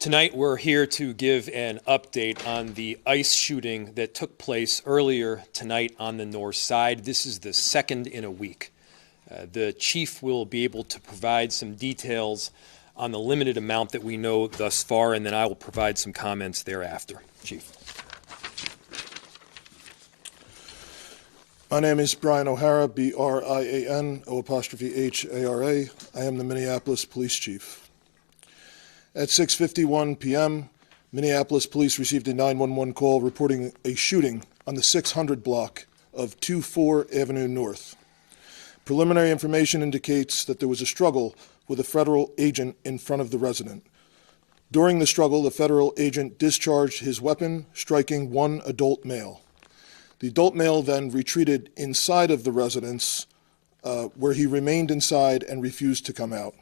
Tonight we're here to give an update on the ICE shooting that took place earlier tonight on the north side. This is the second in a week. The chief will be able to provide some details on the limited amount that we know thus far, and then I will provide some comments thereafter. Chief. My name is Brian O'Hara, B-R-I-A-N-O''H-A-R-A. I am the Minneapolis Police Chief. At 6:51 p.m., Minneapolis Police received a 911 call reporting a shooting on the 600 block of 24 Avenue North. Preliminary information indicates that there was a struggle with a federal agent in front of the resident. During the struggle, the federal agent discharged his weapon, striking one adult male. The adult male then retreated inside of the residence, where he remained inside and refused to come out.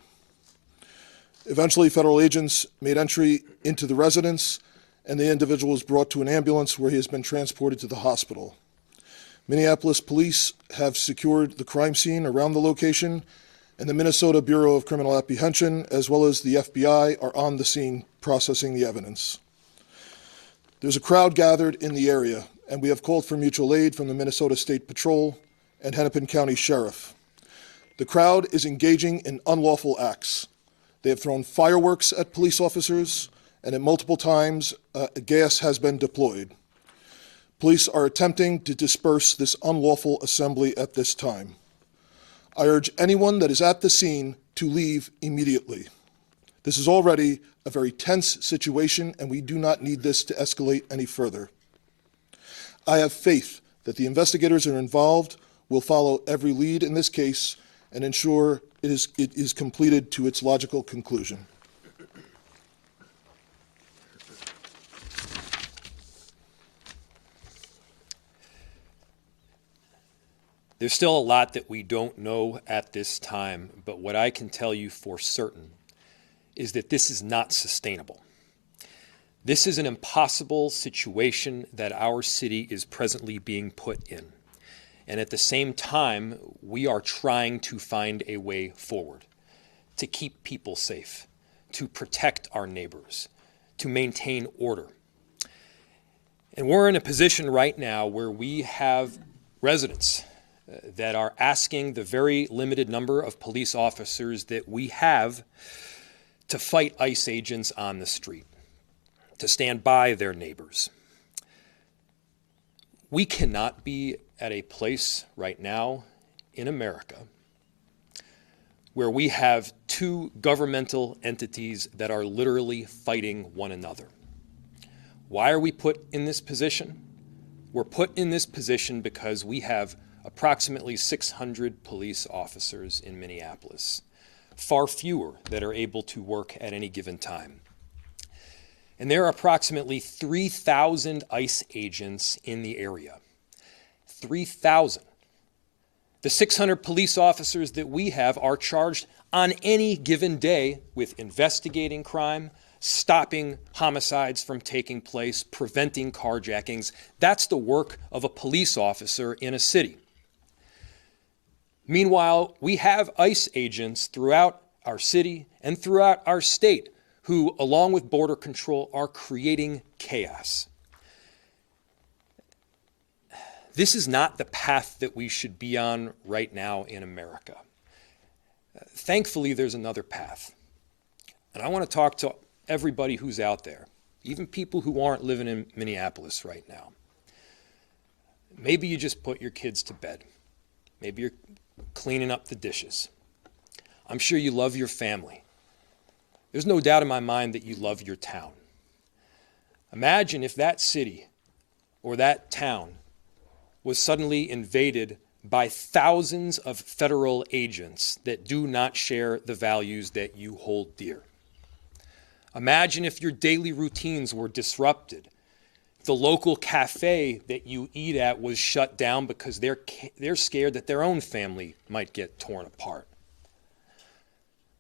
Eventually, federal agents made entry into the residence, and the individual was brought to an ambulance where he has been transported to the hospital. Minneapolis police have secured the crime scene around the location, and the Minnesota Bureau of Criminal Apprehension, as well as the FBI, are on the scene processing the evidence. There's a crowd gathered in the area, and we have called for mutual aid from the Minnesota State Patrol and Hennepin County Sheriff. The crowd is engaging in unlawful acts. They have thrown fireworks at police officers, and at multiple times, gas has been deployed. Police are attempting to disperse this unlawful assembly at this time. I urge anyone that is at the scene to leave immediately. This is already a very tense situation, and we do not need this to escalate any further. I have faith that the investigators that are involved will follow every lead in this case and ensure it is completed to its logical conclusion. There's still a lot that we don't know at this time, but what I can tell you for certain is that this is not sustainable. This is an impossible situation that our city is presently being put in. And at the same time, we are trying to find a way forward, to keep people safe, to protect our neighbors, to maintain order. And we're in a position right now where we have residents that are asking the very limited number of police officers that we have to fight ICE agents on the street, to stand by their neighbors. We cannot be at a place right now in America where we have two governmental entities that are literally fighting one another. Why are we put in this position? We're put in this position because we have approximately 600 police officers in Minneapolis, far fewer that are able to work at any given time. And there are approximately 3,000 ICE agents in the area. 3,000. The 600 police officers that we have are charged on any given day with investigating crime, stopping homicides from taking place, preventing carjackings. That's the work of a police officer in a city. Meanwhile, we have ICE agents throughout our city and throughout our state who, along with Border Control, are creating chaos. This is not the path that we should be on right now in America. Thankfully, there's another path. And I want to talk to everybody who's out there, even people who aren't living in Minneapolis right now. Maybe you just put your kids to bed. Maybe you're cleaning up the dishes. I'm sure you love your family. There's no doubt in my mind that you love your town. Imagine if that city or that town was suddenly invaded by thousands of federal agents that do not share the values that you hold dear. Imagine if your daily routines were disrupted. The local cafe that you eat at was shut down because they're scared that their own family might get torn apart.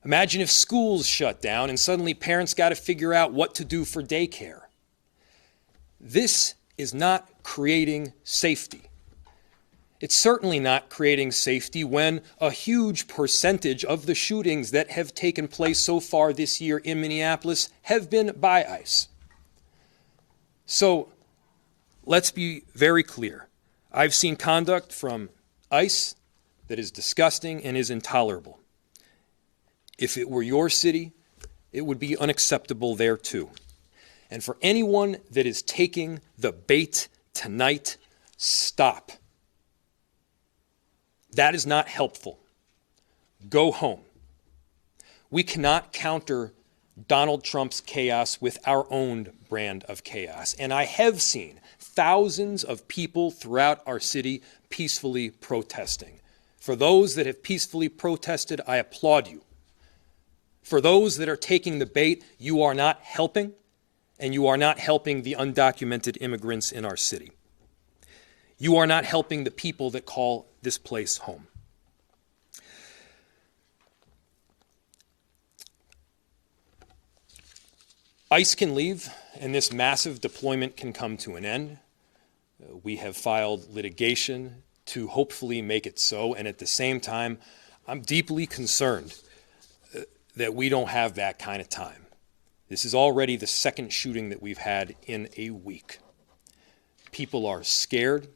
Imagine if schools shut down and suddenly parents got to figure out what to do for daycare. This is not creating safety. It's certainly not creating safety when a huge percentage of the shootings that have taken place so far this year in Minneapolis have been by ICE. So let's be very clear. I've seen conduct from ICE that is disgusting and is intolerable. If it were your city, it would be unacceptable there too. And for anyone that is taking the bait tonight, stop. That is not helpful. Go home. We cannot counter Donald Trump's chaos with our own brand of chaos. And I have seen thousands of people throughout our city peacefully protesting. For those that have peacefully protested, I applaud you. For those that are taking the bait, you are not helping, and you are not helping the undocumented immigrants in our city. You are not helping the people that call this place home. ICE can leave, and this massive deployment can come to an end. We have filed litigation to hopefully make it so, and at the same time, I'm deeply concerned that we don't have that kind of time. This is already the second shooting that we've had in a week. People are scared.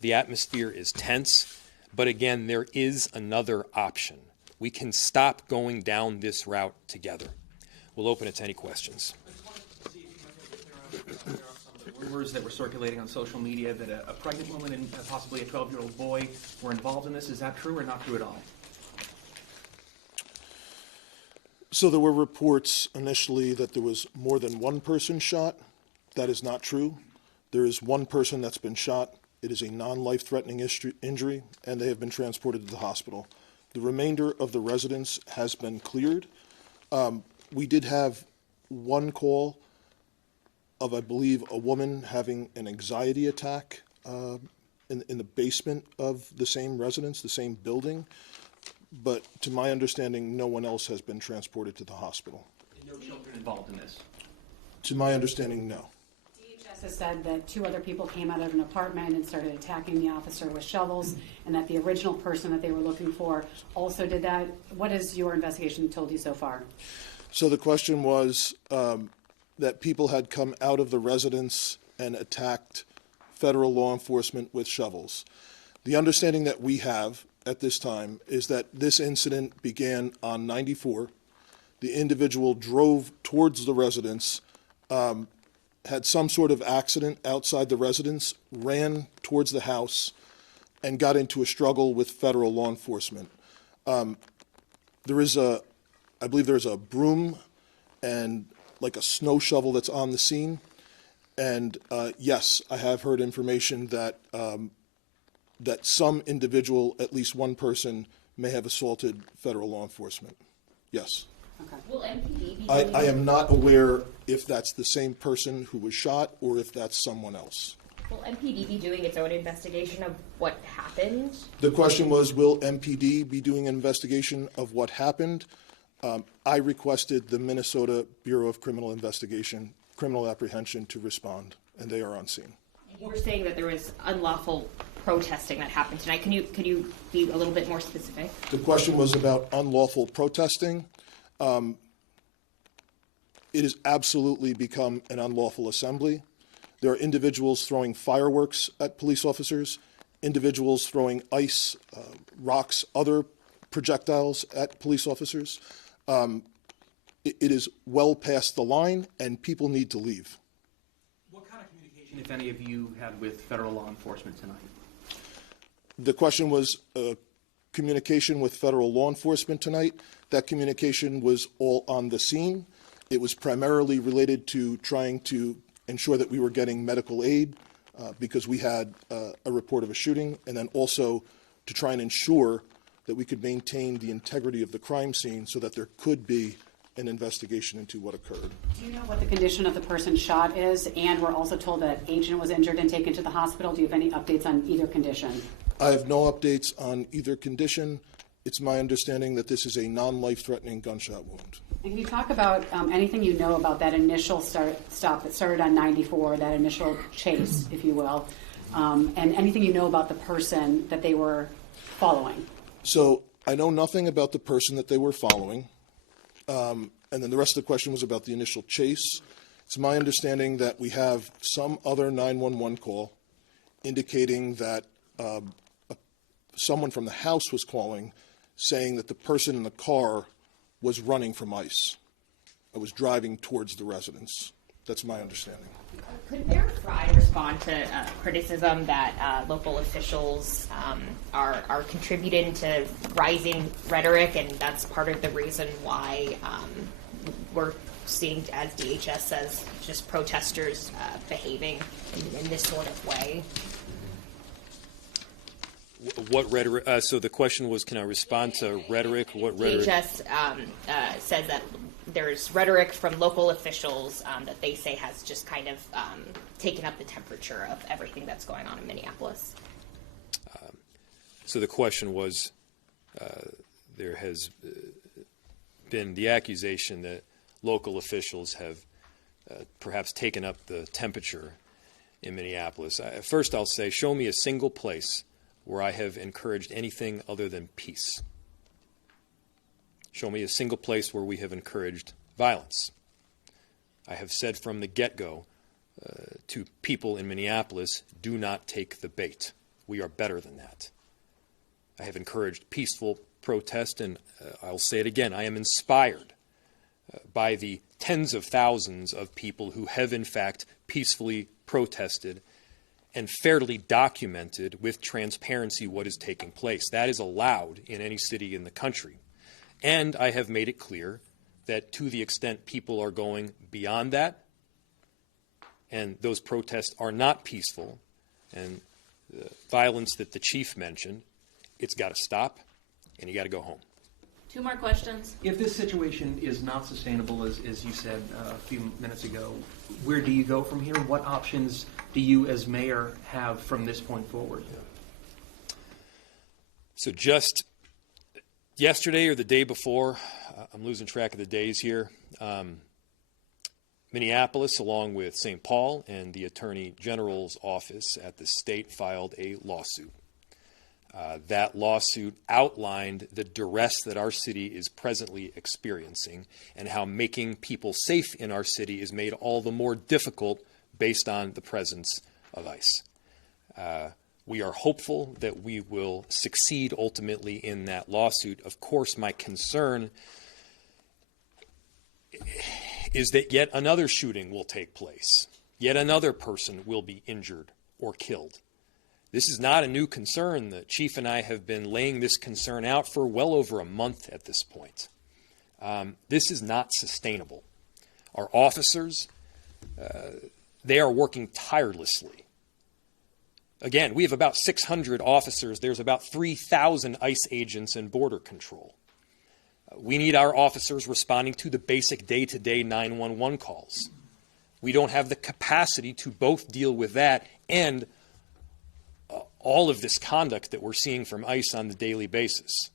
The atmosphere is tense. But again, there is another option. We can stop going down this route together. We'll open it to any questions. I just wanted to see if you might be able to clear up some of the rumors that were circulating on social media that a pregnant woman and possibly a 12-year-old boy were involved in this. Is that true or not true at all? So there were reports initially that there was more than one person shot. That is not true. There is one person that's been shot. It is a non-life-threatening injury, and they have been transported to the hospital. The remainder of the residents has been cleared. We did have one call of, I believe, a woman having an anxiety attack in the basement of the same residence, the same building. But to my understanding, no one else has been transported to the hospital. And no children involved in this? To my understanding, no. DHS has said that 2 other people came out of an apartment and started attacking the officer with shovels, and that the original person that they were looking for also did that. What has your investigation told you so far? So the question was that people had come out of the residence and attacked federal law enforcement with shovels. The understanding that we have at this time is that this incident began on 94. The individual drove towards the residence, had some sort of accident outside the residence, ran towards the house, and got into a struggle with federal law enforcement. I believe there's a broom and like a snow shovel that's on the scene. And yes, I have heard information that that some individual, at least one person, may have assaulted federal law enforcement. Yes. Okay. Will MPD be I am not aware if that's the same person who was shot or if that's someone else. Will MPD be doing its own investigation of what happened? The question was, will MPD be doing an investigation of what happened? I requested the Minnesota Bureau of Criminal Investigation, Criminal Apprehension to respond, and they are on scene. You were saying that there was unlawful protesting that happened tonight. Could you be a little bit more specific? The question was about unlawful protesting. It has absolutely become an unlawful assembly. There are individuals throwing fireworks at police officers, individuals throwing ice, rocks, other projectiles at police officers. It is well past the line, and people need to leave. What kind of communication, if any, have you had with federal law enforcement tonight? The question was communication with federal law enforcement tonight. That communication was all on the scene. It was primarily related to trying to ensure that we were getting medical aid because we had a report of a shooting, and then also to try and ensure that we could maintain the integrity of the crime scene so that there could be an investigation into what occurred. Do you know what the condition of the person shot is? And we're also told that agent was injured and taken to the hospital. Do you have any updates on either condition? I have no updates on either condition. It's my understanding that this is a non-life-threatening gunshot wound. And can you talk about anything you know about that initial stop that started on 94, that initial chase, if you will? and anything you know about the person that they were following. So I know nothing about the person that they were following. And then the rest of the question was about the initial chase. It's my understanding that we have some other 911 call indicating that someone from the house was calling, saying that the person in the car was running from ICE. I was driving towards the residence. That's my understanding. Could Mayor Frey respond to criticism that local officials are contributing to rising rhetoric, and that's part of the reason why we're seeing, as DHS says, just protesters behaving in this sort of way? What rhetoric? So the question was, can I respond to rhetoric? What rhetoric? DHS says that there's rhetoric from local officials that they say has just kind of taken up the temperature of everything that's going on in Minneapolis. So the question was, there has been the accusation that local officials have perhaps taken up the temperature in Minneapolis. First, I'll say, show me a single place where I have encouraged anything other than peace. Show me a single place where we have encouraged violence. I have said from the get-go to people in Minneapolis, do not take the bait. We are better than that. I have encouraged peaceful protest, and I'll say it again, I am inspired by the tens of thousands of people who have in fact peacefully protested and fairly documented with transparency what is taking place. That is allowed in any city in the country. And I have made it clear that to the extent people are going beyond that, and those protests are not peaceful, and the violence that the chief mentioned, it's got to stop, and you got to go home. 2 more questions. If this situation is not sustainable, as you said a few minutes ago, where do you go from here? What options do you as mayor have from this point forward? So just yesterday or the day before, I'm losing track of the days here, Minneapolis, along with St. Paul and the Attorney General's office at the state, filed a lawsuit. That lawsuit outlined the duress that our city is presently experiencing and how making people safe in our city is made all the more difficult based on the presence of ICE. We are hopeful that we will succeed ultimately in that lawsuit. Of course, my concern is that yet another shooting will take place. Yet another person will be injured or killed. This is not a new concern. The chief and I have been laying this concern out for well over a month at this point. This is not sustainable. Our officers, they are working tirelessly. Again, we have about 600 officers. There's about 3,000 ICE agents in border control. We need our officers responding to the basic day-to-day 911 calls. We don't have the capacity to both deal with that and all of this conduct that we're seeing from ICE on the daily basis.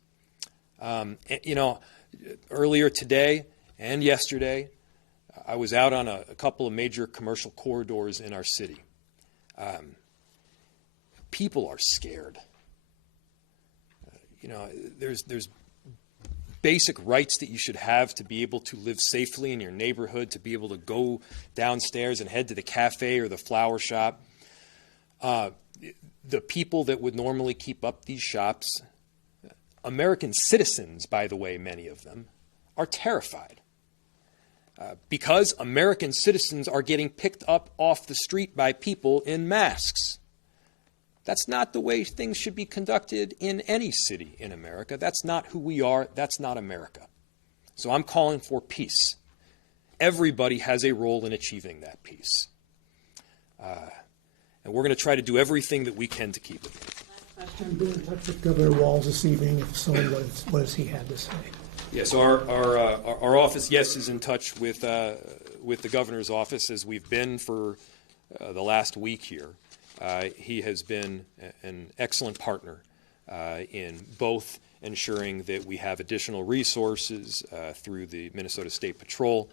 Earlier today and yesterday, I was out on a couple of major commercial corridors in our city. People are scared. There's basic rights that you should have to be able to live safely in your neighborhood, to be able to go downstairs and head to the cafe or the flower shop. The people that would normally keep up these shops, American citizens, by the way, many of them, are terrified. Because American citizens are getting picked up off the street by people in masks. That's not the way things should be conducted in any city in America. That's not who we are. That's not America. So I'm calling for peace. Everybody has a role in achieving that peace. And we're going to try to do everything that we can to keep it. I've been in touch with Governor Walz this evening. If so, what has he had to say? Yes, our office, yes, is in touch with the governor's office, as we've been for the last week here. He has been an excellent partner in both ensuring that we have additional resources through the Minnesota State Patrol,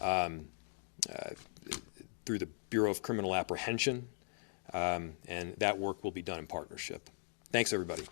through the Bureau of Criminal Apprehension, and that work will be done in partnership. Thanks, everybody.